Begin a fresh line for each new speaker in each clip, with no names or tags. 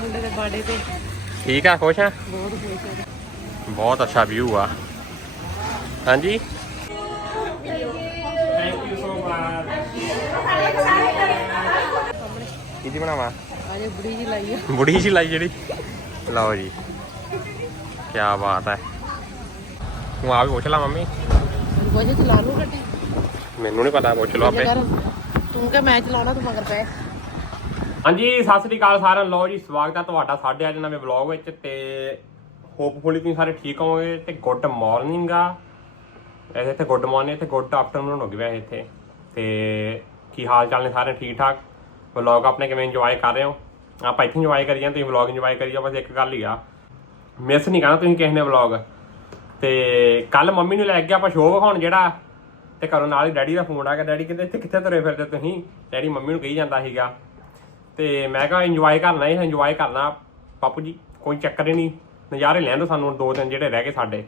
ਮੁੰਡੇ ਦੇ ਬਾੜੇ ਤੇ।
ਠੀਕ ਆ ਖੁਸ਼ ਆ?
ਬਹੁਤ ਖੁਸ਼ ਹੈ
ਬਹੁਤ ਅੱਛਾ ਵਿਊ ਆ। ਹਾਂਜੀ? ਥੈਂਕ ਯੂ ਸੋ ਮਚ ਕਿਹਦੀ ਬਣਾਵਾ?
ਆਜੇ ਬੁੜੀ ਜੀ ਲਾਈ ਆ।
ਬੁੜੀ ਜੀ ਲਾਈ ਜਿਹੜੀ। ਲਓ ਜੀ। ਕੀ ਬਾਤ ਹੈ ਤੂੰ ਆ ਵੀ ਪੁੱਛ ਲਾ ਮੰਮੀ।
ਰੋਜ਼ ਚਲਾ ਲੂ ਗੱਡੀ?
ਮੈਨੂੰ ਨਹੀਂ ਪਤਾ ਪੁੱਛ ਲਓ ਆਪੇ।
ਤੂੰ ਕਿ ਮੈਂ ਚਲਾਉਣਾ ਤੂੰ ਮਗਰ ਪੈ।
ਹਾਂਜੀ, ਸਤਿ ਸ੍ਰੀ ਅਕਾਲ ਸਾਰਿਆਂ ਨੂੰ। ਲਓ ਜੀ, ਸਵਾਗਤ ਹੈ ਤੁਹਾਡਾ ਸਾਡੇ ਅੱਜ ਨਵੇਂ ਵਲੌਗ ਵਿੱਚ ਤੇ ਹੋਪਫੁਲੀ ਤੁਸੀਂ ਸਾਰੇ ਠੀਕ ਹੋਵੋਗੇ ਤੇ ਗੁੱਡ ਮਾਰਨਿੰਗ ਆ। ਵੈਸੇ ਇੱਥੇ ਗੁੱਡ ਮਾਰਨਿੰਗ ਤੇ ਗੁੱਡ ਆਫਟਰਨੂਨ ਹੋ ਗਈ ਵੈਸੇ ਇੱਥੇ। ਤੇ ਕੀ ਹਾਲ ਚਾਲ ਨੇ ਸਾਰੇ ਠੀਕ ਠਾਕ? ਵਲੌਗ ਆਪਣੇ ਕਿਵੇਂ ਇੰਜੋਏ ਕਰ ਰਹੇ ਹੋ? ਆਪਾਂ ਇੱਥੇ ਇੰਜੋਏ ਕਰੀ ਜਾਂਦੇ ਤੁਸੀਂ ਵਲੌਗ ਇੰਜੋਏ ਕਰੀ ਜਾਓ ਬਸ ਇੱਕ ਗੱਲ ਹੀ ਆ। ਮਿਸ ਨਹੀਂ ਕਰਨਾ ਤੁਸੀਂ ਕਿਸੇ ਨੇ ਵਲੌਗ ਤੇ ਕੱਲ ਮੰਮੀ ਨੂੰ ਲੈ ਕੇ ਆਪਾਂ ਸ਼ੋਅ ਵਿਖਾਉਣ ਜਿਹੜਾ, ਤੇ ਘਰੋਂ ਨਾਲ ਹੀ ਡੈਡੀ ਦਾ ਫੋਨ ਆ ਗਿਆ। ਡੈਡੀ ਕਹਿੰਦੇ, ਇੱਥੇ ਕਿੱਥੇ ਤੁਰੇ ਫਿਰਦੇ ਤੁਸੀਂ? ਡੈਡੀ ਮੰਮੀ ਨੂੰ ਕਹੀ ਜਾਂਦਾ ਸੀਗਾ। ਤੇ ਮੈਂ ਕਿਹਾ ਇੰਜੋਏ ਕਰਨਾ ਹੈ ਇੰਜੋਏ ਕਰਨਾ। ਬਾਪੂ ਜੀ, ਕੋਈ ਚੱਕਰ ਹੀ ਨਹੀਂ। ਨਜ਼ਾਰੇ ਲੈਣ ਦੋ ਸਾਨੂੰ ਦੋ ਦਿਨ ਜਿਹੜੇ ਰਹਿ ਗਏ ਸਾਡੇ।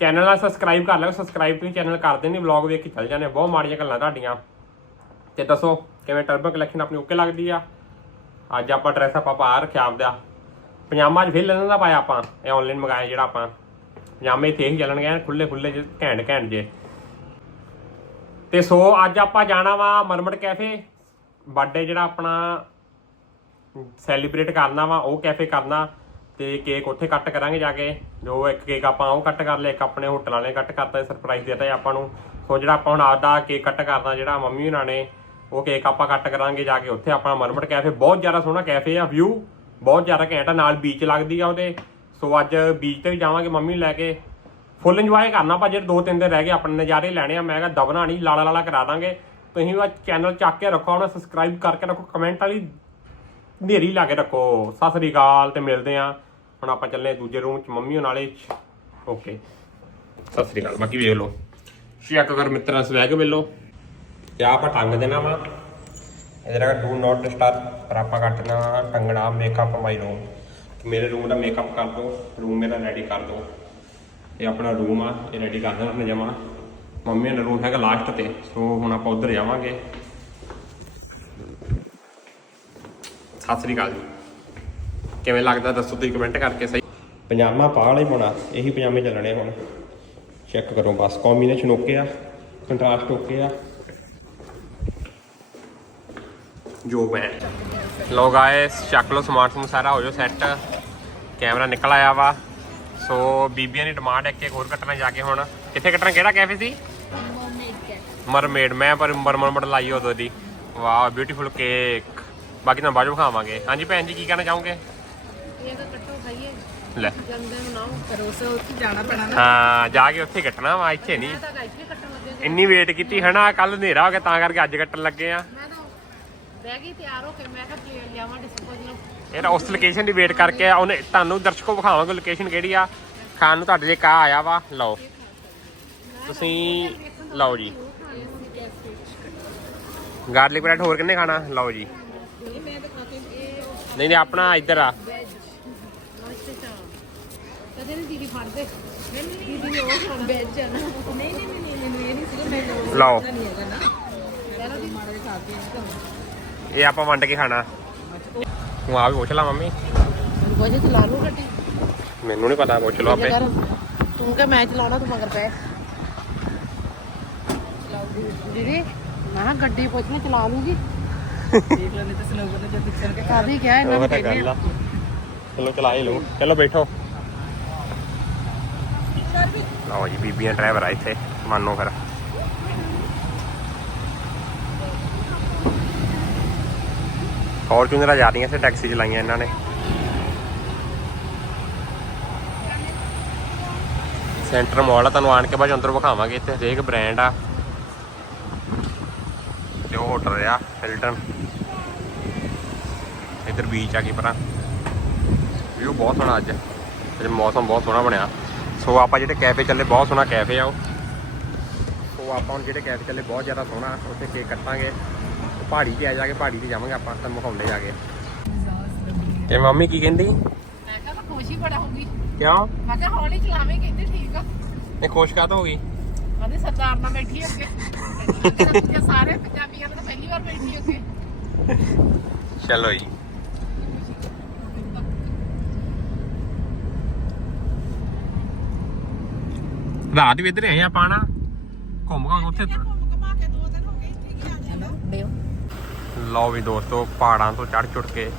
ਚੈਨਲ ਨਾਲ ਸਬਸਕ੍ਰਾਈਬ ਕਰ ਲਿਓ ਸਬਸਕ੍ਰਾਈਬ ਤੁਸੀਂ ਚੈਨਲ ਕਰਦੇ ਨਹੀਂ ਵਲੌਗ ਵੇਖ ਕੇ ਚੱਲ ਜਾਂਦੇ ਬਹੁਤ ਮਾੜੀਆਂ ਗੱਲਾਂ ਤੁਹਾਡੀਆਂ। ਤੇ ਦੱਸੋ, ਕਿਵੇਂ ਟਰਬਨ ਕਲੈਕਸ਼ਨ ਆਪਣੀ ਓਕੇ ਲੱਗਦੀ ਆ? ਅੱਜ ਆਪਾਂ ਡਰੈਸ ਆਪਾਂ ਪਾ ਰੱਖਿਆ ਆਪਦਾ। ਪਜਾਮਾ ਅੱਜ ਫਿਰ ਲੈਣ ਦਾ ਪਾਇਆ ਆਪਾਂ, ਇਹ ਆਨਲਾਈਨ ਮੰਗਾਇਆ ਜਿਹੜਾ ਆਪਾਂ। ਪਜਾਮੇ ਇੱਥੇ ਹੀ ਚੱਲਣਗੇ ਖੁੱਲੇ ਖੁੱਲੇ ਜੇ, ਘੈਂਟ ਘੈਂਟ ਜੇ। ਤੇ ਸੋ, ਅੱਜ ਆਪਾਂ ਜਾਣਾ ਵਾ ਮਰਮਟ ਕੈਫੇ ਬਰਥਡੇ ਜਿਹੜਾ ਆਪਣਾ ਸੈਲੀਬ੍ਰੇਟ ਕਰਨਾ ਵਾ, ਉਹ ਕੈਫੇ ਕਰਨਾ ਤੇ ਕੇਕ ਉੱਥੇ ਕੱਟ ਕਰਾਂਗੇ ਜਾ ਕੇ। ਜੋ ਇੱਕ ਕੇਕ ਆਪਾਂ ਉਹ ਕੱਟ ਕਰ ਲਿਆ, ਇੱਕ ਆਪਣੇ ਹੋਟਲ ਵਾਲੇ ਕੱਟ ਕਰਤਾ ਸਰਪ੍ਰਾਈਜ਼ ਦਿੱਤਾ ਜੀ ਆਪਾਂ ਨੂੰ। ਸੋ ਜਿਹੜਾ ਆਪਾਂ ਹੁਣ ਆਪਦਾ ਕੇਕ ਕੱਟ ਕਰਨਾ ਜਿਹੜਾ ਮੰਮੀ ਉਹਨਾਂ ਨੇ, ਉਹ ਕੇਕ ਆਪਾਂ ਕੱਟ ਕਰਾਂਗੇ ਜਾ ਕੇ। ਉੱਥੇ ਆਪਣਾ ਮਰਮਟ ਕੈਫੇ ਬਹੁਤ ਜ਼ਿਆਦਾ ਸੋਹਣਾ ਕੈਫੇ ਆ ਵਿਊ ਬਹੁਤ ਜ਼ਿਆਦਾ ਘੈਂਟ ਆ, ਨਾਲ ਬੀਚ ਲੱਗਦੀ ਆ ਉਹਦੇ। ਸੋ ਅੱਜ ਬੀਚ ਤੇ ਵੀ ਜਾਵਾਂਗੇ ਮੰਮੀ ਨੂੰ ਲੈ ਕੇ। ਫੁੱਲ ਇੰਜੋਏ ਕਰਨਾ ਆਪਾਂ, ਜਿਹੜੇ ਦੋ ਤਿੰਨ ਦਿਨ ਰਹਿ ਗਏ, ਆਪਣੇ ਨਜ਼ਾਰੇ ਲੈਣੇ ਆ। ਮੈਂ ਕਿਹਾ ਦਬਣਾ ਨਹੀਂ ਲਾਲਾ ਲਾਲਾ ਕਰਾ ਦਾਂਗੇ। ਤੁਸੀਂ ਵੀ ਚੈਨਲ ਚੱਕ ਕੇ ਰੱਖੋ ਆਪਣਾ ਸਬਸਕ੍ਰਾਈਬ ਕਰਕੇ ਰੱਖੋ ਕਮੈਂਟ ਵਾਲੀ ਨੇਰੀ ਲਾ ਕੇ ਰੱਖੋ। ਸਤਿ ਸ੍ਰੀ ਅਕਾਲ ਤੇ ਮਿਲਦੇ ਆ ਹੁਣ ਆਪਾਂ ਚੱਲੇ ਦੂਜੇ ਰੂਮ ਚ, ਮੰਮੀ ਨਾਲੇ ਓਕੇ ਸਤਿ ਸ੍ਰੀ ਅਕਾਲ। ਬਾਕੀ ਵੇਖ ਲਓ। ਚੈੱਕ ਕਰ ਮਿੱਤਰਾਂ, ਸਵੈਗ ਵੇਲੋ ਤੇ ਆਪਾਂ ਟੰਗ ਦੇਣਾ ਵਾ। ਇਹਦੇ ਨਾਲ ਡੂ ਨਾਟ ਡਿਸਟਰਬ ਪਰ ਆਪਾਂ ਕੱਟਣਾ ਟੰਗਣਾ ਮੇਕਅਪ ਮਾਈ ਰੂਮ ਮੇਰੇ ਰੂਮ ਦਾ ਮੇਕਅਪ ਕਰ ਦੋ ਰੂਮ ਮੇਰਾ ਰੈਡੀ ਕਰ ਦੋ ਇਹ ਆਪਣਾ ਰੂਮ ਆ। ਇਹ ਰੈਡੀ ਕਰ ਦੇਣਾ ਆਪਣੇ ਜਮਾ। ਮੰਮੀ ਦਾ ਰੂਮ ਹੈਗਾ ਲਾਸਟ ਤੇ ਸੋ ਹੁਣ ਆਪਾਂ ਉੱਧਰ ਜਾਵਾਂਗੇ। ਸਤਿ ਸ੍ਰੀ ਅਕਾਲ ਜੀ। ਕਿਵੇਂ ਲੱਗਦਾ ਦੱਸੋ ਤੁਸੀਂ ਕਮੈਂਟ ਕਰਕੇ ਸਹੀ? ਪਜਾਮਾ ਪਾ ਹੀ ਪਾਉਣਾ ਇਹੀ ਪਜਾਮੇ ਚੱਲਣੇ ਹੁਣ। ਚੈੱਕ ਕਰੋ ਬਸ ਕੰਬੀਨੇਸ਼ਨ ਓਕੇ ਆ ਕੰਟਰਾਸਟ ਓਕੇ ਆ। ਜੋ ਮੈਂ ਲੋ ਗਾਇਸ ਚੱਕ ਲੋ ਸਮਾਰਟਫੋਨ ਸਾਰਾ ਹੋ ਜਾਓ ਸੈੱਟ ਕੈਮਰਾ ਨਿਕਲ ਆਇਆ ਵਾ। ਸੋ ਬੀਬੀਆਂ ਦੀ ਡਿਮਾਂਡ ਹੈ ਕਿ ਇੱਕ ਹੋਰ ਕੱਟਣਾ ਜਾ ਕੇ ਹੁਣ। ਕਿੱਥੇ ਕੱਟਣਾ ਕਿਹੜਾ ਕੈਫੇ ਸੀ? ਮਰਮੇਡ ਮੈਂ ਪਰ ਮਰਮਰ ਲਾਈ ਉਦੋਂ ਦੀ। ਵਾਹ ਬਿਊਟੀਫੁਲ ਕੇਕ ਬਾਕੀ ਤਾਂ ਬਾਅਦ ਵਿੱਚ ਖਾਵਾਂਗੇ ਹਾਂਜੀ ਭੈਣ ਜੀ ਕੀ ਕਹਿਣਾ ਚਾਹੋਗੇ?
ਇਹ ਤਾਂ ਕੱਟੋ ਖਾਈਏ।
ਲੈ।
ਜੰਦੇ ਬਣਾਓ। ਫਿਰ ਉਸੇ ਉੱਥੇ ਜਾਣਾ ਪੈਣਾ ਨਾ।
ਹਾਂ ਜਾ ਕੇ ਉੱਥੇ ਕੱਟਣਾ ਵਾ ਇੱਥੇ ਨਹੀਂ।
ਮੈਂ ਤਾਂ ਇੱਥੇ ਕੱਟਣ ਲੱਗੇ ਸੀ।
ਇੰਨੀ ਵੇਟ ਕੀਤੀ ਹਨਾ ਕੱਲ ਹਨੇਰਾ ਹੋ ਗਿਆ ਤਾਂ ਕਰਕੇ ਅੱਜ ਕੱਟਣ ਲੱਗੇ ਆ।
ਮੈਂ ਤਾਂ ਬਹਿ ਗਈ ਤਿਆਰ ਹੋ ਕੇ ਮੈਂ ਕਿਹਾ ਪਲੇ ਲਿਆਵਾਂ ਡਿਸਪੋਜ਼ਲ
ਇਹ ਤਾਂ ਉਸ ਲੋਕੇਸ਼ਨ ਦੀ ਵੇਟ ਕਰਕੇ ਉਹਨੇ ਤੁਹਾਨੂੰ ਦਰਸ਼ਕੋ ਵਿਖਾਵਾਂਗੇ ਲੋਕੇਸ਼ਨ ਕਿਹੜੀ ਆ। ਖਾਣ ਨੂੰ ਤੁਹਾਡੇ ਜੇ ਕਾ ਆਇਆ ਵਾ। ਲਓ। ਤੁਸੀਂ ਲਓ ਜੀ। ਗਾਰਲਿਕ ਬ੍ਰੈਡ ਹੋਰ ਕਿੰਨੇ ਖਾਣਾ? ਲਓ ਜੀ। ਨਹੀਂ ਨਹੀਂ ਆਪਣਾ ਇੱਧਰ ਆ। ਲਓ। ਇਹ ਆਪਾਂ ਵੰਡ ਕੇ ਖਾਣਾ। ਤੂੰ ਆ ਵੀ ਪੁੱਛ ਲਾ ਮੰਮੀ।
ਰੋਜ਼ ਚਲਾ ਲੂ ਗੱਡੀ
ਮੈਨੂੰ ਨਹੀਂ ਪਤਾ ਪੁੱਛ ਲਓ ਆਪੇ।
ਤੂੰ ਕਿ ਮੈਂ ਚਲਾਉਣਾ ਤੂੰ ਮਗਰ ਪੈ। ਦੀਦੀ ਮੈਂ ਕਿਹਾ ਗੱਡੀ ਪੁੱਛਣੀ ਚਲਾ ਲੂਗੀ। ਦੇਖ ਲੈਣੇ ਤੇ ਸਲੋਗਨ ਨੇ ਜਦ ਪਿਕਚਰ ਕੇ ਕਾਦੀ ਕਿਹਾ ਇਹਨਾਂ ਨੂੰ
ਤਾਂ
ਕਹਿੰਦੇ
ਆ। ਚਲੋ ਚਲਾ ਹੀ ਲਓ। ਚਲੋ ਬੈਠੋ। ਲਓ ਜੀ ਬੀਬੀਆਂ ਡਰਾਈਵਰ ਆ ਇੱਥੇ। ਮੰਨੋ ਫਿਰ। ਫੋਰਚੂਨਰਾਂ ਜਾ ਰਹੀਆਂ ਸੀ ਟੈਕਸੀ ਚਲਾਈਆਂ ਇਹਨਾਂ ਨੇ। ਸੈਂਟਰ ਮਾਲ ਆ ਤੁਹਾਨੂੰ ਆਣ ਕੇ ਬਾਅਦ ਅੰਦਰ ਵਿਖਾਵਾਂਗੇ ਇੱਥੇ। ਹਰੇਕ ਬ੍ਰਾਂਡ ਆ। ਤੇ ਉਹ ਹੋਟਲ ਆ ਹਿਲਟਨ ਇੱਧਰ ਬੀਚ ਆ ਗਈ ਪਰਾਂ ਵਿਊ ਬਹੁਤ ਸੋਹਣਾ ਅੱਜ। ਅੱਜ ਮੌਸਮ ਬਹੁਤ ਸੋਹਣਾ ਬਣਿਆ। ਸੋ ਆਪਾਂ ਜਿਹੜੇ ਕੈਫੇ ਚੱਲੇ ਬਹੁਤ ਸੋਹਣਾ ਕੈਫੇ ਆ ਉਹ। ਸੋ ਆਪਾਂ ਹੁਣ ਜਿਹੜੇ ਕੈਫੇ ਚੱਲੇ ਬਹੁਤ ਜ਼ਿਆਦਾ ਸੋਹਣਾ। ਉੱਥੇ ਕੇਕ ਕੱਟਾਂਗੇ। ਪਹਾੜੀ ਤੇ ਆ ਜਾ ਕੇ ਪਹਾੜੀ ਤੇ ਜਾਵਾਂਗੇ ਆਪਾਂ ਤਾਂ ਮੁਖਾਉਂਦੇ ਜਾ ਕੇ। ਤੇ ਮੰਮੀ ਕੀ ਕਹਿੰਦੀ?
ਮੈਂ ਕਿਹਾ ਤਾਂ ਖੁਸ਼ੀ ਬੜਾ ਹੋਗੀ
ਕਿਉਂ?
ਮੈਂ ਕਿਹਾ ਹੌਲੀ ਚਲਾਵੇਂ ਕਹਿੰਦੇ ਠੀਕ ਆ।
ਇਹ ਖੁਸ਼ ਕਾਤ ਹੋ ਗਈ?
ਕਹਿੰਦੇ ਸਰਦਾਰ ਨਾਲ ਬੈਠੀ ਅੱਗੇ।
ਚਲੋ ਜੀ। ਰਾਤ ਵੀ ਇੱਧਰ ਆਏ ਆਪਾਂ ਨਾ, ਘੁੰਮ ਘੁੰਮ ਕੇ
ਦੋ
ਲਓ ਵੀ ਦੋਸਤੋ, ਪਹਾੜਾਂ ਤੋਂ ਚੜ ਚੁੜ ਕੇ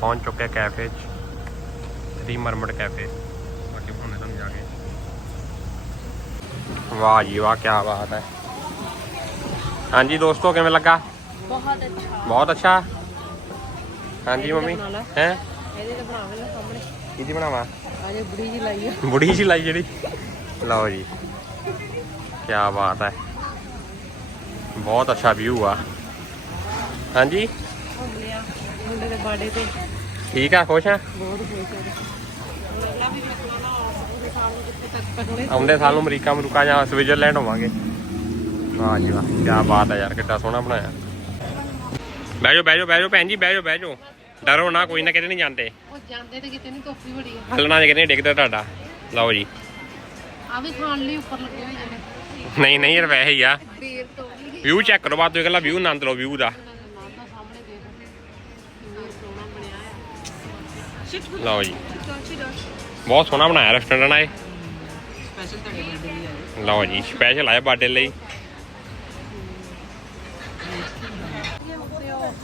ਪਹੁੰਚ ਚੁੱਕੇ ਕੈਫੇ 'ਚ ਥਰੀ ਮਰਮਟ ਕੈਫੇ। ਬਾਕੀ ਹੁਣ ਤੁਹਾਨੂੰ ਜਾ ਕੇ ਵਾਹ ਜੀ ਵਾਹ ਕੀ ਬਾਤ ਹੈ। ਹਾਂਜੀ ਦੋਸਤੋ ਕਿਵੇਂ ਲੱਗਾ?
ਬਹੁਤ ਅੱਛਾ।
ਬਹੁਤ ਅੱਛਾ? ਹਾਂਜੀ ਮੰਮੀ। ਹੈ?
ਇਹਦੇ ਤੇ ਬਣਾਵਾਂਗੇ ਨਾ ਸਾਹਮਣੇ।
ਕਿਹਦੀ ਬਣਾਵਾ?
ਆ ਜੇ ਬੁੜੀ ਜੀ ਲਾਈ ਆ।
ਬੁੜੀ ਜੀ ਲਾਈ ਜਿਹੜੀ? ਲਓ ਜੀ। ਕੀ ਬਾਤ ਹੈ। ਬਹੁਤ ਅੱਛਾ ਵਿਊ ਆ। ਹਾਂਜੀ?
ਮੁੰਡੇ ਦੇ ਬਾਡੇ ਤੇ।
ਠੀਕ ਆ ਖੁਸ਼ ਆ?
ਬਹੁਤ ਖੁਸ਼ ਹਾਂ ਅਗਲਾ ਵੀ ਲੱਗਣਾ ਨਾ
ਆਉਂਦੇ ਸਾਲ ਨੂੰ ਅਮਰੀਕਾ ਅਮਰੀਕਾ ਜਾਂ ਸਵਿਟਜ਼ਰਲੈਂਡ ਹੋਵਾਂਗੇ। ਵਾਹ ਜੀ ਵਾਹ ਕੀ ਬਾਤ ਹੈ ਯਾਰ ਕਿੱਡਾ ਸੋਹਣਾ ਬਣਾਇਆ। ਬਹਿ ਜਾਓ ਬਹਿ ਜਾਓ ਬਹਿ ਜਾਓ ਭੈਣ ਜੀ ਬਹਿ ਜਾਓ ਬਹਿ ਜਾਓ। ਡਰੋ ਨਾ ਕੋਈ ਨਾ ਕਿਤੇ ਨਹੀਂ ਜਾਂਦੇ।
ਉਹ ਜਾਂਦੇ ਤੇ ਕਿਤੇ ਨਹੀਂ ਧੁੱਪ ਹੀ ਬੜੀ ਆ।
ਹੱਲਣਾ ਜੇ ਕਿਤੇ ਡਿੱਗਦਾ ਤੁਹਾਡਾ। ਲਓ ਜੀ।
ਆ ਵੀ ਖਾਣ ਲਈ ਉੱਪਰ ਲੱਗੇ ਹੋਏ ਜਿਹੜੇ।
ਨਹੀਂ ਨਹੀਂ ਯਾਰ ਵੈਸੇ ਹੀ ਆ।
ਫੇਰ ਤੋਂ ਵੀ
ਵਿਊ ਚੈੱਕ ਕਰੋ ਬਾਅਦ ਤੁਸੀਂ ਕਹਿੰਦਾ ਵਿਊ ਆਨੰਦ ਲਓ ਵਿਊ ਦਾ।
ਨਾਮ ਦਾ ਸਾਹਮਣੇ ਦੇਖ ਕਿੰਨਾ ਸੋਹਣਾ ਬਣਿਆ ਆ।
ਲਓ ਜੀ। ਬਹੁਤ ਸੋਹਣਾ ਬਣਾਇਆ ਰੈਸਟੋਰੈਂਟ ਨਾ ਇਹ।
ਸਪੈਸ਼ਲ ਤੁਹਾਡੇ ਬਰਥਡੇ ਲਈ ਆਏ
ਲਓ ਜੀ ਸਪੈਸ਼ਲ ਆਇਆ ਬਰਥਡੇ ਲਈ।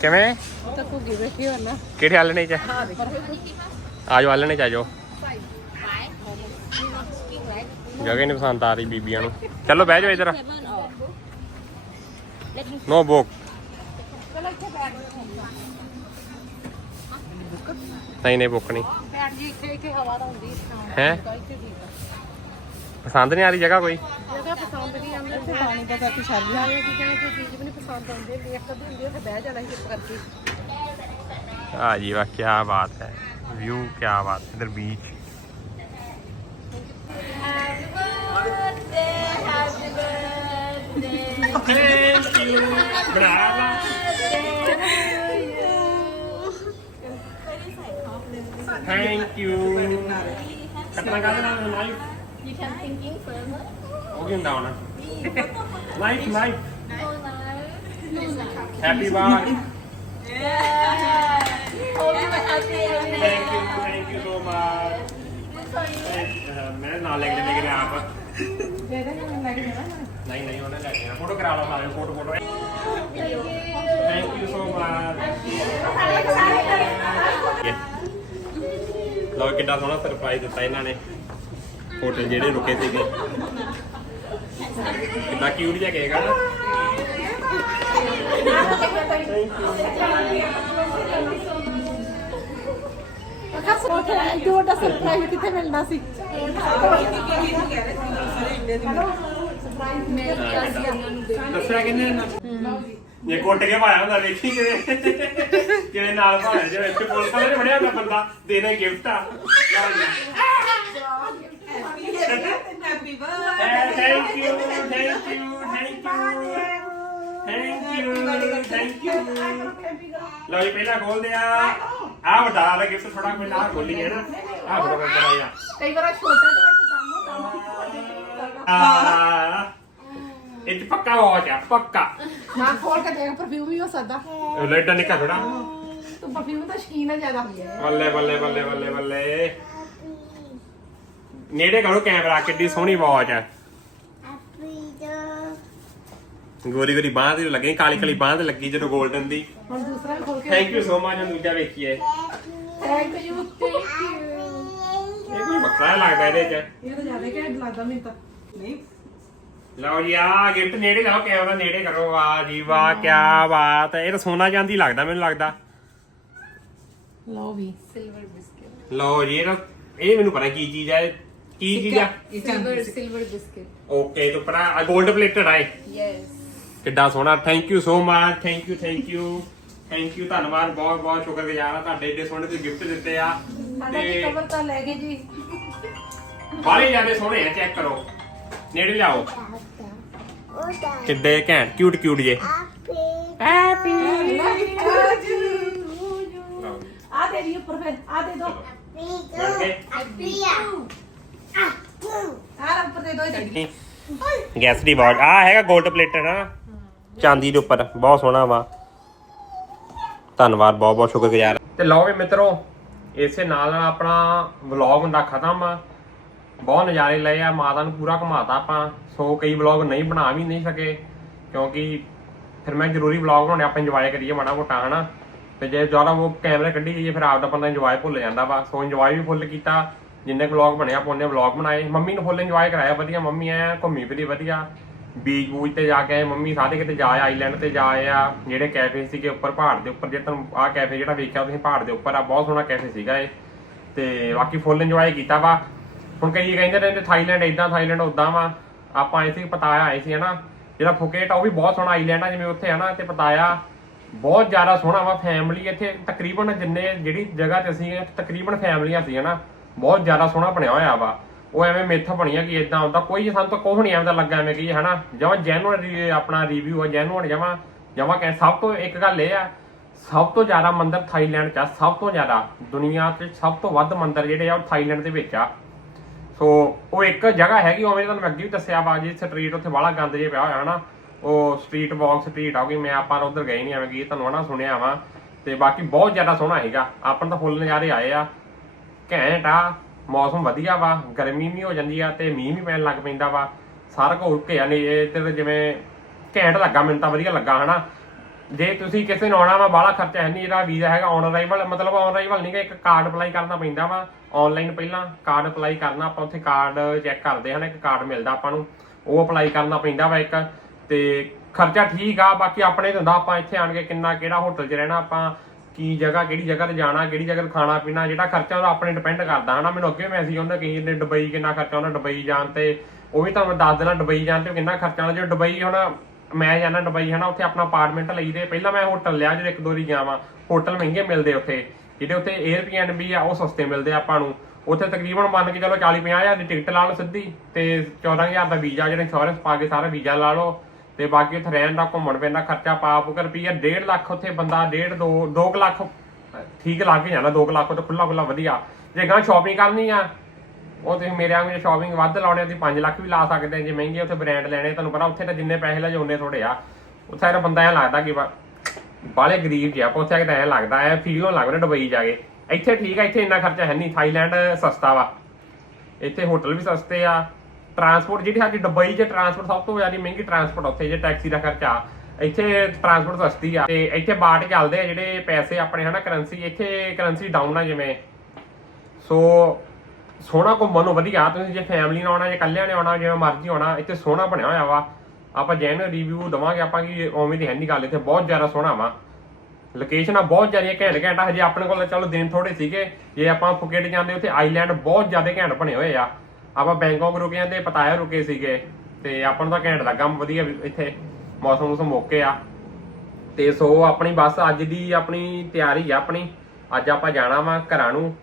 ਕਿਵੇਂ?
ਤਾਂ ਘੁੱਗੀ ਬੈਠੀ ਹੋ ਨਾ
ਕਿਹੜੇ ਹਾਲਣੇ ਚ ਆਜੋ ਹਾਲਣੇ ਚ ਆਜੋ। ਜਗ੍ਹਾ ਨਹੀਂ ਪਸੰਦ ਆ ਰਹੀ ਬੀਬੀਆਂ ਨੂੰ। ਚਲੋ ਬਹਿ ਜਾਓ ਇੱਧਰ। ਨੋ ਬੁੱਕ ਨਹੀਂ ਨਹੀਂ ਬੁੱਕ ਨਹੀਂ। ਹੈ ਪਸੰਦ ਨਹੀਂ ਆ ਰਹੀ ਜਗ੍ਹਾ ਕੋਈ
ਜਗ੍ਹਾ ਪਸੰਦ ਨਹੀਂ ਆਉਂਦੀ ਇੱਥੇ ਪਾਣੀ ਦਾ ਕਰਕੇ ਛੱਡ ਜਾਵੇ ਕਿ ਜਿਵੇਂ ਕੋਈ ਚੀਜ਼ ਵੀ ਨਹੀਂ ਪਸੰਦ ਆਉਂਦੀ ਵੇਖ ਕਦੀ ਹੁੰਦੀ ਉੱਥੇ ਬਹਿ ਜਾਣਾ ਸੀ ਚੁੱਪ ਕਰਕੇ
ਆ ਜੀ ਵਾਹ ਕੀ ਬਾਤ ਹੈ ਵਿਊ ਕੀ ਬਾਤ ਹੈ ਇਧਰ ਬੀਚ ਥੈਂਕ ਯੂ ਬਣਾ ਲਾ ਥੈਂਕ ਯੂ ਕਿੰਨਾ ਕਰ ਦੇਣਾ knife
You can thinking forever. no. Hope you happy.
ਮੈਂ ਨਾਲ ਲੈ ਕੇ ਲੈ ਕੇ ਆਪ
ਦੇ ਦੇ ਮੈਨੂੰ ਲੱਗ ਜਾਣਾ
ਨਹੀਂ ਨਹੀਂ ਉਹਨੇ ਲੈ ਕੇ ਫੋਟੋ ਕਰਾ ਲਓ ਸਾਰੇ photo photo thank you so much ਲਓ ਕਿੱਡਾ ਸੋਹਣਾ ਸਰਪ੍ਰਾਈਜ਼ ਦਿੱਤਾ ਇਹਨਾਂ ਨੇ। ਹੋਟਲ ਜਿਹੜੇ ਰੁਕੇ ਸੀਗੇ। ਕਿੱਡਾ ਕਿਊਟ ਜਿਹਾ ਕੇਕ ਨਾ?
ਜੋ ਵੱਡਾ ਸਰਪ੍ਰਾਈਜ਼ ਕਿੱਥੇ ਮਿਲਣਾ ਸੀ
ਦੱਸਿਆ ਕਿੰਨੇ ਜੇ ਕੁੱਟ ਕੇ ਪਾਇਆ ਹੁੰਦਾ, ਵੇਖੀ ਕਿਵੇਂ ਕਿਵੇਂ ਨਾਲ ਭਾਇਆ ਜਿਵੇਂ ਇੱਥੇ ਪੁਲਿਸ ਵਾਲੇ ਨੇ ਫੜਿਆ ਹੁੰਦਾ ਬੰਦਾ, ਦੇਣਾ ਗਿਫਟ ਆ। Thank you thank you thank you thank you thank you ਲਓ ਜੀ ਪਹਿਲਾਂ ਖੋਲਦੇ ਆ ਆ ਵੱਡਾ ਵਾਲਾ ਗਿਫਟ ਥੋੜਾ ਪਹਿਲਾਂ ਆ ਖੋਲੀਏ ਨਾ। ਆ ਬੜਾ ਬੜਾ ਆ
ਕਈ ਵਾਰ ਛੋਟਾ ਤੇ
ਆ ਇਹ 'ਚ ਪੱਕਾ ਵਾਚ ਆ ਪੱਕਾ।
ਨਾ ਖੋਲ ਕੇ ਦੇਖ ਪਰਫਿਊਮ ਵੀ ਹੋ ਸਕਦਾ।
ਲੈਟਾ ਨਿਕਾ ਥੋੜਾ
ਤੂੰ ਪਰਫਿਊਮ ਦਾ ਸ਼ਕੀਨ ਹੈ ਜ਼ਿਆਦਾ
ਬੱਲੇ ਬੱਲੇ ਬੱਲੇ ਬੱਲੇ ਬੱਲੇ। ਨੇੜੇ ਕਰੋ ਕੈਮਰਾ ਕਿੱਡੀ ਸੋਹਣੀ ਵਾਚ ਹੈ ਗੋਰੀ ਗੋਰੀ ਬਾਂਹ ਤੇ ਲੱਗੀ ਕਾਲੀ ਕਾਲੀ ਬਾਂਹ ਤੇ ਲੱਗੀ ਜਦੋਂ 골ਡਨ ਦੀ।
ਹੁਣ ਦੂਸਰਾ ਵੀ ਖੋਲ ਕੇ
ਥੈਂਕ ਯੂ ਸੋ ਮਚ ਦੂਜਾ ਵੇਖੀਏ।
ਥੈਂਕ ਯੂ ਥੈਂਕ ਯੂ
ਇਹ ਕੋਈ ਵੱਖਰਾ ਲੱਗਦਾ ਇਹਦੇ ਚ।
ਇਹ ਤਾਂ ਜ਼ਿਆਦਾ ਘੈਂਟ ਲੱਗਦਾ ਮੈਨੂੰ ਤਾਂ। ਨਹੀਂ।
ਲਓ ਜੀ ਆ ਗਿਫਟ ਨੇੜੇ ਲਾਓ ਕੈਮਰਾ ਨੇੜੇ ਕਰੋ। ਵਾਹ ਜੀ ਵਾਹ ਕੀ ਬਾਤ ਹੈ। ਇਹ ਤਾਂ ਸੋਨਾ ਚਾਂਦੀ ਲੱਗਦਾ ਮੈਨੂੰ ਲੱਗਦਾ।
ਲਓ ਵੀ। ਸਿਲਵਰ ਬਿਸਕਿਟ
ਲਓ ਜੀ ਇਹ ਤਾਂ ਇਹ ਮੈਨੂੰ ਪਤਾ ਕੀ ਚੀਜ਼ ਹੈ। ਕੀ ਚੀਜ਼ ਆ
ਸਿਲਵਰ ਸਿਲਵਰ ਬਿਸਕਿਟ
ਓਕੇ ਤੋਂ ਪਰਾ 골ਡ ਪਲੇਟਡ ਆਏ
ਯੈਸ
ਕਿੱਡਾ ਸੋਹਣਾ. Thank you so much thank you thank you thank you ਧੰਨਵਾਦ. ਬਹੁਤ ਬਹੁਤ ਸ਼ੁਕਰਗੁਜ਼ਾਰ ਆ ਤੁਹਾਡੇ ਏਡੇ ਸੋਹਣੇ ਤੁਸੀਂ ਗਿਫਟ ਦਿੱਤੇ ਆ।
ਸਾਡਾ
ਤੇ
ਕਵਰ ਤਾਂ ਲੈ ਗਏ ਜੀ।
ਬਾਹਲੇ ਜਿਆਦੇ ਸੋਹਣੇ ਆ ਚੈੱਕ ਕਰੋ। ਨੇੜੇ ਲਿਆਓ। ਕਿੱਡੇ ਘੈਂਟ ਕਿਊਟ ਕਿਊਟ ਜੇ।
ਹੈਪੀ ਆ ਦੇ ਦੀ ਉੱਪਰ ਫਿਰ ਆ ਦੇ ਦੋ।
ਬਣ ਗਏ
ਆ ਉੱਪਰ ਦੇ ਦੋ ਜੀ
ਗੈਸ ਦੀ ਬਾਟ ਆ ਹੈਗਾ 골ਡ ਪਲੇਟਡ ਆ ਚਾਂਦੀ ਦੇ ਉੱਪਰ। ਬਹੁਤ ਸੋਹਣਾ ਵਾ। ਧੰਨਵਾਦ, ਬਹੁਤ ਬਹੁਤ ਸ਼ੁਕਰਗੁਜ਼ਾਰ। ਤੇ ਲਓ ਵੀ ਮਿੱਤਰੋ, ਇਸੇ ਨਾਲ ਨਾਲ ਆਪਣਾ ਵਲੌਗ ਹੁੰਦਾ ਖਤਮ। ਆ ਬਹੁਤ ਨਜ਼ਾਰੇ ਲਏ ਆ। ਮਾਤਾ ਨੂੰ ਪੂਰਾ ਘੁਮਾਤਾ ਆਪਾਂ। ਸੋ ਕਈ ਵਲੌਗ ਨਹੀਂ ਬਣਾ ਵੀ ਨਹੀਂ ਸਕੇ। ਕਿਉਂਕਿ ਫਿਰ ਮੈਂ ਜ਼ਰੂਰੀ ਵਲੌਗ ਬਣਾਉਣੇ ਆਪਾਂ ਇੰਜੋਏ ਕਰੀਏ ਮਾੜਾ ਮੋਟਾ, ਹਨਾ। ਤੇ ਜੇ ਜ਼ਿਆਦਾ ਉਹ ਕੈਮਰਾ ਕੱਢੀ ਜਾਈਏ ਫਿਰ ਆਪਦਾ ਬੰਦਾ ਇੰਜੋਏ ਭੁੱਲ ਜਾਂਦਾ ਵਾ। ਸੋ ਇੰਜੋਏ ਵੀ ਫੁੱਲ ਕੀਤਾ। ਜਿੰਨੇ ਵਲੌਗ ਬਣੇ ਆਪਾਂ ਉਹਨੇ ਵਲੌਗ ਬਣਾਏ। ਮੰਮੀ ਨੂੰ ਫੁੱਲ ਇੰਜੋਏ ਕਰਾਇਆ, ਵਧੀਆ। ਮੰਮੀ ਐ ਘੁੰਮੀ ਫਿਰੀ, ਵਧੀਆ। ਬੀਚ ਬੂਚ ਤੇ ਜਾ ਕੇ ਆਏ। ਮੰਮੀ ਸਾਰੇ ਕਿਤੇ ਜਾ ਆਏ ਆਈਲੈਂਡ ਤੇ ਜਾ ਆਏ ਆ। ਜਿਹੜੇ ਕੈਫੇ ਸੀਗੇ ਉੱਪਰ, ਪਹਾੜ ਦੇ ਉੱਪਰ ਜਿਹੜਾ ਤੁਹਾਨੂੰ ਆਹ ਕੈਫੇ ਜਿਹੜਾ ਵੇਖਿਆ, ਤੁਸੀਂ ਪਹਾੜ ਦੇ ਉੱਪਰ ਆ, ਬਹੁਤ ਸੋਹਣਾ ਕੈਫੇ ਸੀਗਾ ਇਹ। ਤੇ ਬਾਕੀ ਫੁੱਲ ਇੰਜੋਏ ਕੀਤਾ ਵਾ। ਹੁਣ ਕਈ ਕਹਿੰਦੇ ਨੇ ਥਾਈਲੈਂਡ ਇਦਾਂ ਥਾਈਲੈਂਡ ਉਦਾਂ ਵਾ। ਆਪਾਂ ਆਏ ਸੀ, ਪਤਾਇਆ ਆਏ ਸੀ, ਹਨਾ। ਜਿਹੜਾ ਫੁਕੇਟ ਆ, ਉਹ ਵੀ ਬਹੁਤ ਸੋਹਣਾ ਆਈਲੈਂਡ ਆ, ਜਿਵੇਂ ਉੱਥੇ, ਹਨਾ, ਤੇ ਪਤਾਇਆ। ਬਹੁਤ ਜ਼ਿਆਦਾ ਸੋਹਣਾ ਵਾ ਫੈਮਿਲੀ ਇੱਥੇ। ਤਕਰੀਬਨ ਜਿੰਨੇ, ਜਿਹੜੀ ਜਗ੍ਹਾ ਤੇ ਅਸੀਂ ਤਕਰੀਬਨ ਫੈਮਲੀਆਂ ਸੀ ਹਨਾ। ਬਹੁਤ ਜ਼ਿਆਦਾ ਸੋਹਣਾ ਬਣਿਆ ਹੋਇਆ ਵਾ। ਉਹ ਐਵੇਂ ਮਿੱਥ ਬਣੀਆਂ ਕਿ ਇਦਾਂ ਹੁੰਦਾ, ਕੋਈ ਸਾਨੂੰ ਤਾਂ ਕੋਹ ਨਹੀਂ ਐਵੇਂ ਦਾ ਲੱਗਾ, ਐਵੇਂ ਕਿ ਹਨਾ? ਜਮਾ ਜੈਨੂਅਨ ਆਪਣਾ ਰਿਵਿਊ ਆ ਜੈਨੂਅਨ ਜਮਾ ਜਮਾ ਕਹਿ, ਸਭ ਤੋਂ ਇੱਕ ਗੱਲ ਇਹ ਆ, ਸਭ ਤੋਂ ਜ਼ਿਆਦਾ ਮੰਦਰ ਥਾਈਲੈਂਡ 'ਚ ਆ, ਸਭ ਤੋਂ ਜ਼ਿਆਦਾ। ਦੁਨੀਆ 'ਚ ਸਭ ਤੋਂ ਵੱਧ ਮੰਦਰ ਜਿਹੜੇ ਆ ਉਹ ਥਾਈਲੈਂਡ ਦੇ ਵਿੱਚ ਆ। ਸੋ, ਉਹ ਇੱਕ ਜਗ੍ਹਾ ਹੈਗੀ, ਉਵੇਂ ਤੁਹਾਨੂੰ ਮੈਂ ਅੱਗੇ ਵੀ ਦੱਸਿਆ ਵਾ, ਜੀ ਸਟਰੀਟ ਉੱਥੇ ਬਾਲਾ ਗੰਦ ਜੇ ਪਿਆ ਹੋਇਆ, ਹਨਾ? ਉਹ ਸਟਰੀਟ ਬਾਕਸ ਸਟਰੀਟ ਆ ਗਈ ਮੈਂ ਆਪਾਂ ਉਧਰ ਗਏ ਨਹੀਂ ਐਵੇਂ ਕੀ ਤੁਹਾਨੂੰ ਹਨਾ, ਸੁਣਿਆ ਵਾ। ਤੇ ਬਾਕੀ ਬਹੁਤ ਜ਼ਿਆਦਾ ਸੋਹਣਾ ਹੈਗਾ। ਆਪਾਂ ਤਾਂ ਫੁੱਲ ਨਜ਼ਾਰੇ ਆਏ ਆ। ਘੈਂਟ ਆ। ਮੌਸਮ ਵਧੀਆ ਵਾ, ਗਰਮੀ ਵੀ ਹੋ ਜਾਂਦੀ ਆ ਤੇ ਮੀਂਹ ਵੀ ਪੈਣ ਲੱਗ ਪੈਂਦਾ ਵਾ। ਸਾਰਾ ਕੁਝ ਓਕੇ ਆ ਨੇ ਤੇ ਜਿਵੇਂ ਘੈਂਟ ਲੱਗਾ, ਮੈਨੂੰ ਤਾਂ ਵਧੀਆ ਲੱਗਾ, ਹਨਾ। ਜੇ ਤੁਸੀਂ ਕਿਸੇ ਨੂੰ ਆਉਣਾ ਵਾ, ਬਾਹਲਾ ਖਰਚਾ ਹੈ ਨਹੀਂ ਜਿਹੜਾ ਵੀਜ਼ਾ ਹੈਗਾ ਔਨ ਅਰਾਈਵਲ ਮਤਲਬ ਔਨ ਅਰਾਈਵਲ ਨਹੀਂ ਗਾ, ਇੱਕ ਕਾਰਡ ਅਪਲਾਈ ਕਰਨਾ ਪੈਂਦਾ ਵਾ। ਆਨਲਾਈਨ ਪਹਿਲਾਂ ਕਾਰਡ ਅਪਲਾਈ ਕਰਨਾ, ਆਪਾਂ ਉੱਥੇ ਕਾਰਡ ਚੈੱਕ ਕਰਦੇ ਹਾਂ ਇੱਕ ਕਾਰਡ ਮਿਲਦਾ ਆਪਾਂ ਨੂੰ। ਉਹ ਅਪਲਾਈ ਕਰਨਾ ਪੈਂਦਾ ਵਾ ਇੱਕ। ਤੇ ਖਰਚਾ ਠੀਕ ਆ, ਬਾਕੀ ਆਪਣੇ ਤੇ ਹੁੰਦਾ, ਆਪਾਂ ਇੱਥੇ ਆਣ ਕੇ ਕਿੰਨਾ, ਕਿਹੜਾ ਹੋਟਲ 'ਚ ਰਹਿਣਾ, ਆਪਾਂ ਕੀ ਜਗ੍ਹਾ, ਕਿਹੜੀ ਜਗ੍ਹਾ ਤੇ ਜਾਣਾ, ਕਿਹੜੀ ਜਗ੍ਹਾ ਤੇ ਖਾਣਾ ਪੀਣਾ, ਜਿਹੜਾ ਖਰਚਾ ਉਹ ਆਪਣੇ ਡਿਪੈਂਡ ਕਰਦਾ। ਹਨਾ, ਮੈਨੂੰ ਅੱਗੇ ਮੈਸੇਜ ਆਉਂਦਾ ਕਿ ਇਹਨੇ ਦੁਬਈ ਕਿੰਨਾ ਖਰਚਾ ਆਉਂਦਾ ਦੁਬਈ ਜਾਣ ਤੇ। ਉਹ ਵੀ ਤੁਹਾਨੂੰ ਦੱਸ ਦੇਣਾ ਦੁਬਈ ਜਾਣ ਤੇ ਕਿੰਨਾ ਖਰਚਾ ਆਉਂਦਾ ਜੇ ਦੁਬਈ ਹੁਣ ਮੈਂ ਜਾਣਾ ਦੁਬਈ, ਹਨਾ, ਉੱਥੇ ਆਪਣਾ ਅਪਾਰਟਮੈਂਟ ਲਈਦੇ ਪਹਿਲਾਂ ਮੈਂ ਹੋਟਲ ਲਿਆ ਜਿਹੜੇ ਇੱਕ ਦੋ ਵਾਰੀ ਗਿਆ ਵਾਂ। ਹੋਟਲ ਮਹਿੰਗੇ ਮਿਲਦੇ ਉੱਥੇ। ਜਿਹੜੇ ਉੱਥੇ 에ਅਰਬੀਐਨਬੀ ਆ, ਉਹ ਸਸਤੇ ਮਿਲਦੇ ਆ ਆਪਾਂ ਨੂੰ। ਉੱਥੇ ਤਕਰੀਬਨ ਮੰਨ ਕੇ ਚਲੋ 40 50 ਹਜ਼ਾਰ ਦੀ ਟਿਕਟ ਲਾ ਲਓ ਸਿੱਧੀ ਤੇ 14000 ਦਾ ਵੀਜ਼ਾ, ਜਿਹੜਾ ਇੰਸ਼ੋਰੈਂਸ ਪਾ ਕੇ ਸਾਰਾ ਵੀਜ਼ਾ ਲਾ ਲਓ। ਤੇ ਬਾਕੀ ਉੱਥੇ ਰਹਿਣ ਦਾ ਘੁੰਮਣ ਫਿਰਨ ਦਾ ਖਰਚਾ ਪਾ ਪੁਕਰ ਰੁਪਈਆ 1.5 ਲੱਖ ਉੱਥੇ ਬੰਦਾ 1.5 2 2 ਲੱਖ ਠੀਕ ਲੱਗ ਹੀ ਜਾਂਦਾ 2 ਲੱਖ ਉੱਥੇ ਖੁੱਲਾ ਖੁੱਲਾ ਵਧੀਆ। ਜੇ ਗਾਂ ਸ਼ਾਪਿੰਗ ਕਰਨੀ ਆ, ਉਹ ਤੁਸੀਂ ਮੇਰੇ ਵਾਂਗ ਜੇ ਸ਼ਾਪਿੰਗ ਵੱਧ ਲਾਉਣੇ ਤੁਸੀਂ 5 ਲੱਖ ਵੀ ਲਾ ਸਕਦੇ ਜੇ ਮਹਿੰਗੇ ਉੱਥੇ ਬ੍ਰਾਂਡ ਲੈਣੇ ਤੁਹਾਨੂੰ ਪਤਾ ਉੱਥੇ ਤਾਂ ਜਿੰਨੇ ਪੈਸੇ ਲੈ ਉਹਨੇ ਥੋੜੇ ਆ। ਉੱਥੇ ਤਾਂ ਬੰਦਾ ਐ ਲੱਗਦਾ ਕਿ ਬਾਲੇ ਗਰੀਬ ਜਿਹਾ ਉੱਥੇ ਆ ਕੇ ਤਾਂ ਐ ਲੱਗਦਾ, ਐ ਫੀਲ ਹੋਣ ਲੱਗਦਾ ਦੁਬਈ ਜਾ ਕੇ ਇੱਥੇ ਠੀਕ ਆ, ਇੱਥੇ ਇੰਨਾ ਖਰਚਾ ਹੈ ਨਹੀਂ, ਥਾਈਲੈਂਡ ਸਸਤਾ ਵਾ। ਇੱਥੇ ਹੋਟਲ ਵੀ ਸਸਤੇ ਆ ਟਰਾਂਸਪੋਰਟ ਜਿਹੜੀ ਸਾਡੀ ਦੁਬਈ 'ਚ ਟਰਾਂਸਪੋਰਟ ਸਭ ਤੋਂ ਜ਼ਿਆਦਾ ਮਹਿੰਗੀ ਟਰਾਂਸਪੋਰਟ ਉੱਥੇ ਜੇ ਟੈਕਸੀ ਦਾ ਖਰਚਾ। ਇੱਥੇ ਟਰਾਂਸਪੋਰਟ ਸਸਤੀ ਆ। ਤੇ ਇੱਥੇ ਬਾਟ ਚੱਲਦੇ ਆ ਜਿਹੜੇ ਪੈਸੇ ਆਪਣੇ ਹਨਾ ਕਰੰਸੀ, ਇੱਥੇ ਕਰੰਸੀ ਡਾਊਨ ਆ ਜਿਵੇਂ। ਸੋ ਸੋਹਣਾ ਘੁੰਮਣ ਨੂੰ ਵਧੀਆ। ਤੁਸੀਂ ਜੇ ਫੈਮਿਲੀ ਨਾਲ ਆਉਣਾ, ਜਾਂ ਇਕੱਲਿਆਂ ਨੇ ਆਉਣਾ, ਜਿਵੇਂ ਮਰਜ਼ੀ ਆਉਣਾ, ਇੱਥੇ ਸੋਹਣਾ ਬਣਿਆ ਹੋਇਆ ਵਾ। ਆਪਾਂ ਜੈਨ ਰਿਵਿਊ ਦਵਾਂਗੇ ਆਪਾਂ ਕਿ ਉਵੇਂ ਦੀ ਹੈ ਨਹੀਂ ਗੱਲ। ਇੱਥੇ ਬਹੁਤ ਜ਼ਿਆਦਾ ਸੋਹਣਾ ਵਾ। ਲੋਕੇਸ਼ਨਾਂ ਬਹੁਤ ਜ਼ਿਆਦੀਆਂ ਘੈਂਟ ਘੈਂਟ ਹਜੇ ਆਪਣੇ ਕੋਲ ਚਲੋ ਦਿਨ ਥੋੜੇ ਸੀਗੇ। ਜੇ ਆਪਾਂ ਫੁਕੇਟ ਜਾਂਦੇ, ਉੱਥੇ ਆਈਲੈਂਡ ਬਹੁਤ ਜ਼ਿਆਦਾ ਘੈਂਟ ਬਣੇ ਹੋਏ ਆ। ਆਪਾਂ ਬੈਂਕਾਕ ਰੁਕੇ ਜਾਂਦੇ ਪਤਾਇਆ ਰੁਕੇ ਸੀਗੇ ਤੇ ਆਪਾਂ ਨੂੰ ਤਾਂ ਘੈਂਟ ਲੱਗਾ, ਵਧੀਆ ਇੱਥੇ ਮੌਸਮ ਮੌਸਮ ਓਕੇ ਆ। ਤੇ ਸੋ ਆਪਣੀ ਬੱਸ ਅੱਜ ਦੀ ਆਪਣੀ ਤਿਆਰੀ ਆ ਆਪਣੀ। ਅੱਜ ਆਪਾਂ ਜਾਣਾ ਵਾ ਘਰਾਂ ਨੂੰ।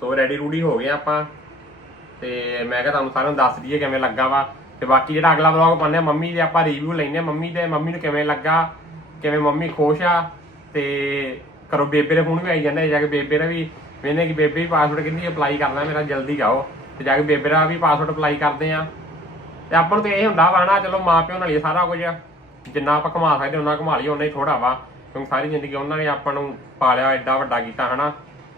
ਸੋ ਰੈਡੀ ਰੂਡੀ ਹੋ ਗਏ ਆਪਾਂ। ਤੇ ਮੈਂ ਕਿਹਾ ਤੁਹਾਨੂੰ ਸਾਰਿਆਂ ਨੂੰ ਦੱਸ ਦਈਏ ਕਿਵੇਂ ਲੱਗਾ ਵਾ। ਤੇ ਬਾਕੀ ਜਿਹੜਾ ਅਗਲਾ ਵਲੌਗ ਪਾਉਂਦੇ ਆ ਮੰਮੀ ਦੇ ਆਪਾਂ ਰਿਵਿਊ ਲੈਂਦੇ ਆ ਮੰਮੀ ਦੇ, ਮੰਮੀ ਨੂੰ ਕਿਵੇਂ ਲੱਗਾ, ਕਿਵੇਂ ਮੰਮੀ ਖੁਸ਼ ਆ। ਤੇ ਕਰੋ ਬੇਬੇ ਦੇ ਫੋਨ ਵੀ ਆਈ ਜਾਂਦੇ ਜਾ ਕੇ ਬੇਬੇ ਦਾ ਵੀ ਮੈਨੇ ਕਿ ਬੇਬੇ ਵੀ ਪਾਸਵਰਡ ਕਹਿੰਦੀ ਅਪਲਾਈ ਕਰਨਾ, ਮੇਰਾ ਜਲਦੀ ਜਾਓ। ਤੇ ਜਾ ਕੇ ਬੇਬੇ ਦਾ ਵੀ ਪਾਸਵਰਡ ਅਪਲਾਈ ਕਰਦੇ ਆ। ਤੇ ਆਪਾਂ ਨੂੰ ਤੇ ਇਹ ਹੁੰਦਾ ਵਾ ਨਾ, ਚਲੋ ਮਾਪਿਓ ਨਾਲ ਹੀ ਸਾਰਾ ਕੁਝ ਜਿੰਨਾ ਆਪਾਂ ਕਮਾ ਸਕਦੇ ਉਹਨਾਂ ਕਮਾ ਲਈਏ ਉਹਨਾਂ ਹੀ ਥੋੜਾ ਵਾ। ਕਿਉਂਕਿ ਸਾਰੀ ਜ਼ਿੰਦਗੀ ਉਹਨਾਂ ਨੇ ਆਪਾਂ ਨੂੰ ਪਾਲਿਆ ਐਡਾ ਵੱਡਾ ਕੀਤਾ, ਹਨਾ।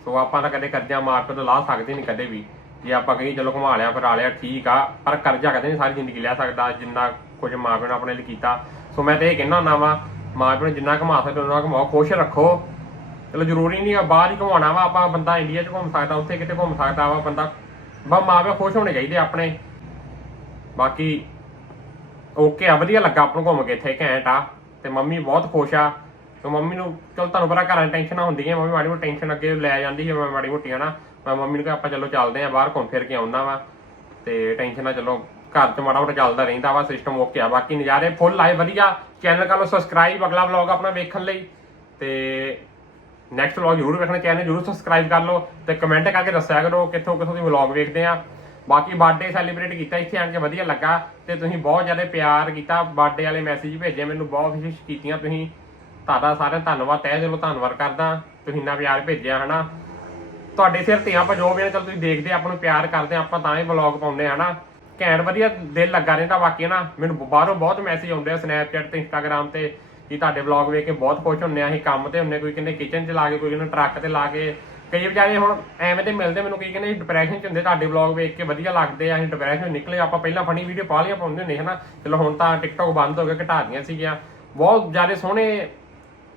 ਸੋ ਆਪਾਂ ਤਾਂ ਕਦੇ ਕਰਜ਼ਾ ਮਾਪਿਓ ਤੋਂ ਲਾ ਸਕਦੇ ਨਹੀਂ ਕਦੇ ਵੀ। ਜੇ ਆਪਾਂ ਕਹੀ ਚਲੋ ਕਮਾ ਲਿਆ ਫਿਰ ਲਿਆ, ਠੀਕ ਆ। ਪਰ ਕਰਜ਼ਾ ਕਦੇ ਨਹੀਂ ਸਾਰੀ ਜ਼ਿੰਦਗੀ ਲੈ ਸਕਦਾ, ਜਿੰਨਾ ਕੁਝ ਮਾਪਿਓ ਨੇ ਆਪਣੇ ਲਈ ਕੀਤਾ। ਸੋ ਮੈਂ ਤੇ ਇਹ ਕਹਿਣਾ ਹੁੰਦਾ ਵਾ ਮਾਪਿਓ ਨੂੰ ਜਿੰਨਾ ਕਮਾ ਸਕਦੇ ਉਹਨਾਂ ਕਮਾਓ, ਖੁਸ਼ ਰੱਖੋ। ਚਲੋ ਜ਼ਰੂਰੀ ਨਹੀਂ ਆ, ਬਾਹਰ ਹੀ ਘੁਮਾਉਣਾ ਵਾ, ਆਪਾਂ ਬੰਦਾ ਇੰਡੀਆ 'ਚ ਘੁੰਮ ਸਕਦਾ, ਉੱਥੇ ਕਿਤੇ ਘੁੰਮ ਸਕਦਾ ਵਾ, ਬੰਦਾ ਬਾ ਮਾਪਿਓ ਖੁਸ਼ ਹੋਣੇ ਚਾਹੀਦੇ ਆਪਣੇ। ਬਾਕੀ ਓਕੇ ਆ, ਵਧੀਆ ਲੱਗਾ ਆਪਾਂ ਨੂੰ ਘੁੰਮ ਕੇ ਇੱਥੇ ਘੈਂਟ ਆ। ਤੇ ਮੰਮੀ ਬਹੁਤ ਖੁਸ਼ ਆ। ਤੇ ਮੰਮੀ ਨੂੰ ਚਲ ਤੁਹਾਨੂੰ ਪਤਾ ਘਰਾਂ 'ਚ ਟੈਨਸ਼ਨਾਂ ਹੁੰਦੀਆਂ, ਮੰਮੀ ਮਾੜੀ ਮੋਟੀ ਟੈਨਸ਼ਨ ਅੱਗੇ ਲੈ ਜਾਂਦੀ ਹੈ ਮਾੜੀ ਮੋਟੀ, ਹਨਾ। ਮੈਂ ਮੰਮੀ ਨੂੰ ਕਿਹਾ ਆਪਾਂ ਚਲੋ ਚੱਲਦੇ ਆ ਬਾਹਰ ਘੁੰਮ ਫਿਰ ਕੇ ਆਉਣਾ ਵਾ। ਤੇ ਟੈਨਸ਼ਨ ਚਲੋ ਘਰ 'ਚ ਮਾੜਾ ਮੋਟਾ ਚੱਲਦਾ ਰਹਿੰਦਾ ਵਾ ਸਿਸਟਮ ਓਕੇ ਆ। ਬਾਕੀ ਨਜ਼ਾਰੇ ਫੁੱਲ ਆਏ, ਵਧੀਆ। ਚੈਨਲ ਕਰ ਲਓ ਸਬਸਕ੍ਰਾਈਬ ਅਗਲਾ ਵਲੌਗ ਆਪਣਾ ਵੇਖਣ ਲਈ। ਤੇ ਨੈਕਸਟ ਵਲੌਗ ਜ਼ਰੂਰ ਵੇਖਣਾ ਚੈਨਲ ਜ਼ਰੂਰ ਸਬਸਕ੍ਰਾਈਬ ਕਰ ਲਓ ਤੇ ਕਮੈਂਟ ਕਰਕੇ ਦੱਸਿਆ ਕਰੋ ਕਿੱਥੋਂ ਕਿੱਥੋਂ ਦੀ ਵਲੌਗ ਵੇਖਦੇ ਆ। ਬਾਕੀ ਬਰਥਡੇ ਸੈਲੀਬ੍ਰੇਟ ਕੀਤਾ ਇੱਥੇ ਆਣ ਕੇ ਵਧੀਆ ਲੱਗਾ ਤੇ ਤੁਸੀਂ ਬਹੁਤ ਜ਼ਿਆਦਾ ਪਿਆਰ ਕੀਤਾ ਬਰਥਡੇ ਵਾਲੇ ਮੈਸੇਜ ਭੇਜੇ ਮੈਨੂੰ ਬਹੁਤ ਵਿਸ਼ੇਸ਼ ਕੀਤੀਆਂ ਤੁਸੀਂ। ਤੁਹਾਡਾ ਸਾਰਿਆਂ ਦਾ ਧੰਨਵਾਦ ਤਹਿ ਦਿਲੋਂ ਧੰਨਵਾਦ ਕਰਦਾ ਤੁਸੀਂ ਇੰਨਾ ਪਿਆਰ ਭੇਜਿਆ ਹਨਾ। ਤੁਹਾਡੇ ਸਿਰ ਤੇ ਆਪਾਂ ਜੋ ਵੀ ਆ ਚਲ ਤੁਸੀਂ ਦੇਖਦੇ ਆ, ਆਪਾਂ ਨੂੰ ਪਿਆਰ ਕਰਦੇ ਆ, ਆਪਾਂ ਤਾਂ ਹੀ ਵਲੌਗ ਪਾਉਂਦੇ ਆ ਹਨਾ। ਘੈਂਟ ਵਧੀਆ ਦਿਲ ਲੱਗਾ ਰਹਿੰਦਾ ਬਾਕੀ ਨਾ ਮੈਨੂੰ ਬਾਹਰੋਂ ਬਹੁਤ ਮੈਸੇਜ ਆਉਂਦੇ ਆ ਸਨੈਪਚੈਟ ਤੇ ਇੰਸਟਾਗ੍ਰam ਤੇ। ਕਿ ਤੁਹਾਡੇ ਵਲੌਗ ਵੇਖ ਕੇ ਬਹੁਤ ਖੁਸ਼ ਹੁੰਨੇ ਆ ਅਸੀਂ ਕੰਮ ਤੇ ਹੁੰਨੇ ਕੋਈ ਕਹਿੰਦੇ ਕਿਚਨ 'ਚ ਲਾ ਕੇ, ਕੋਈ ਕਹਿੰਦੇ ਟਰੱਕ ਤੇ ਲਾ ਕੇ। ਕਈ ਵਿਚਾਰੇ ਹੁਣ ਐਵੇਂ ਤੇ ਮਿਲਦੇ ਮੈਨੂੰ, ਕਈ ਕਹਿੰਦੇ ਡਿਪਰੈਸ਼ਨ ਚ ਹੁੰਦੇ ਤੁਹਾਡੇ ਵਲੌਗ ਵੇਖ ਕੇ ਵਧੀਆ ਲੱਗਦੇ ਆ, ਅਸੀਂ ਡਿਪਰੈਸ਼ਨ ਨਿਕਲੇ ਆਪਾਂ ਪਹਿਲਾਂ ਫਨੀ ਵੀਡੀਓ ਪਾ ਲਿਆ ਪਾਉਂਦੇ ਹੁੰਦੇ ਹਨਾ, ਚਲੋ ਹੁਣ ਤਾਂ ਟਿਕਟੌਕ ਬੰਦ ਹੋ ਗਿਆ, ਘਟਾ ਦੀਆਂ ਸੀਗੀਆਂ। ਬਹੁਤ ਜ਼ਿਆਦਾ ਸੋਹਣੇ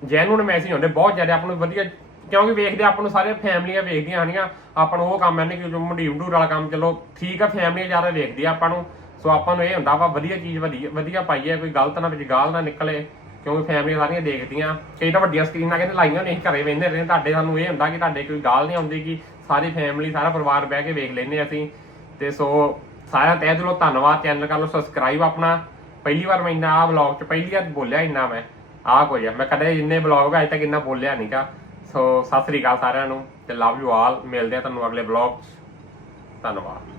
ਜੈਨੂਨ ਮੈਸੇਜ ਹੁੰਦੇ, ਬਹੁਤ ਜ਼ਿਆਦਾ ਆਪਾਂ ਨੂੰ ਵਧੀਆ, ਕਿਉਂਕਿ ਵੇਖਦੇ ਆਪਾਂ ਨੂੰ ਸਾਰੇ ਫੈਮਲੀਆਂ ਵੇਖਦੀਆਂ ਹਨੀਆਂ। ਆਪਾਂ ਨੂੰ ਉਹ ਕੰਮ ਨਹੀਂ ਕਿ ਜੋ ਮੰਡੀ ਵਾਲਾ ਕੰਮ, ਚਲੋ ਠੀਕ ਆ, ਫੈਮਲੀਆਂ ਜ਼ਿਆਦਾ ਵੇਖਦੀਆਂ ਆਪਾਂ ਨੂੰ। ਸੋ ਆਪਾਂ ਨੂੰ ਇਹ ਹੁੰਦਾ ਵਾ ਵਧੀਆ ਚੀਜ਼ ਵਧੀਆ ਵਧੀਆ ਪਾਈਏ, ਕੋਈ ਗਲਤ ਨਾ ਵਿੱਚ ਗਾਲ ਨਾ ਨਿਕਲੇ। ਕਿਉਂਕਿ ਫੈਮਲੀਆਂ ਸਾਰੀਆਂ ਦੇਖਦੀਆਂ। ਕਈ ਤਾਂ ਵੱਡੀਆਂ ਸਕਰੀਨਾਂ ਕਹਿੰਦੇ ਲਾਈਆਂ ਨਹੀਂ, ਘਰੇ ਵੇਂਦੇ ਰਹੇ ਤੁਹਾਡੇ ਸਾਨੂੰ ਇਹ ਹੁੰਦਾ ਕਿ ਤੁਹਾਡੇ ਕੋਈ ਗਾਲ ਨਹੀਂ ਆਉਂਦੀ ਕਿ ਸਾਰੀ ਫੈਮਲੀ ਸਾਰਾ ਪਰਿਵਾਰ ਬਹਿ ਕੇ ਵੇਖ ਲੈਂਦੇ ਅਸੀਂ। ਤੇ ਸੋ ਸਾਰਿਆਂ ਤਹਿ ਦਿਲੋਂ ਧੰਨਵਾਦ। ਚੈਨਲ ਕਰ ਲਓ ਸਬਸਕ੍ਰਾਈਬ ਆਪਣਾ। ਪਹਿਲੀ ਵਾਰ ਮੈਂ ਇੰਨਾ ਆ ਵਲੌਗ ਚ ਪਹਿਲੀ ਵਾਰ ਬੋਲਿਆ ਇੰਨਾ ਮੈਂ। ਆਹ ਕੁਝ ਆ। ਮੈਂ ਕਦੇ ਇੰਨੇ ਵਲੌਗ ਅਜੇ ਤੱਕ ਇੰਨਾ ਬੋਲਿਆ ਨਹੀਂਗਾ ਸੋ ਸਤਿ ਸ੍ਰੀ ਅਕਾਲ ਸਾਰਿਆਂ ਨੂੰ ਤੇ ਲਵ ਯੂ ਆਲ ਮਿਲਦੇ ਆ ਤੁਹਾਨੂੰ ਅਗਲੇ ਵਲੌਗ 'ਚ। ਧੰਨਵਾਦ।